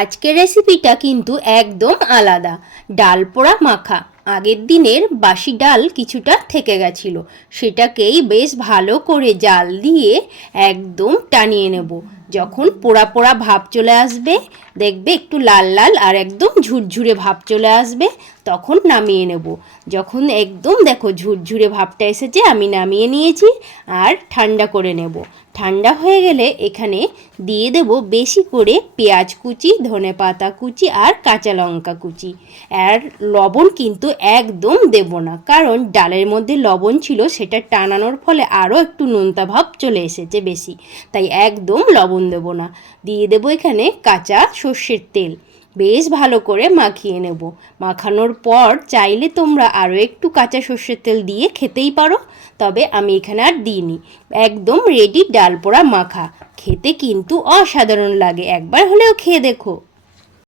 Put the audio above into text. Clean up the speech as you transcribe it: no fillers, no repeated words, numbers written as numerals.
আজকের রেসিপিটা কিন্তু একদম আলাদা। ডাল পোড়া মাখা। আগের দিনের বাসি ডাল কিছুটা থেকে গেছিল, সেটাকেই বেশ ভালো করে জাল দিয়ে একদম টানিয়ে নেব। যখন পোড়া পোড়া ভাব চলে আসবে, দেখবে একটু লাল লাল আর একদম ঝুরঝুরে ভাব চলে আসবে, তখন নামিয়ে নেব। যখন একদম দেখো ঝুরঝুরে ভাবটা এসেছে, আমি নামিয়ে নিয়েছি আর ঠান্ডা করে নেব। ঠান্ডা হয়ে গেলে এখানে দিয়ে দেব বেশি করে পেঁয়াজ কুচি, ধনেপাতা কুচি আর কাঁচা লঙ্কা কুচি। আর লবণ কিন্তু একদম দেব না, কারণ ডালের মধ্যে লবণ ছিল, সেটা টানানোর ফলে আরও একটু নোনতা ভাব চলে এসেছে বেশি, তাই একদম লবণ দেব না। দিয়ে দেব এখানে কাঁচা সর্ষের তেল। বেশ ভালো করে মাখিয়ে নেব। মাখানোর পর চাইলে তোমরা আরও একটু কাঁচা সর্ষের তেল দিয়ে খেতেই পারো, তবে আমি এখানে আর দিইনি। একদম রেডি ডাল পোড়া মাখা। খেতে কিন্তু অসাধারণ লাগে, একবার হলেও খেয়ে দেখো।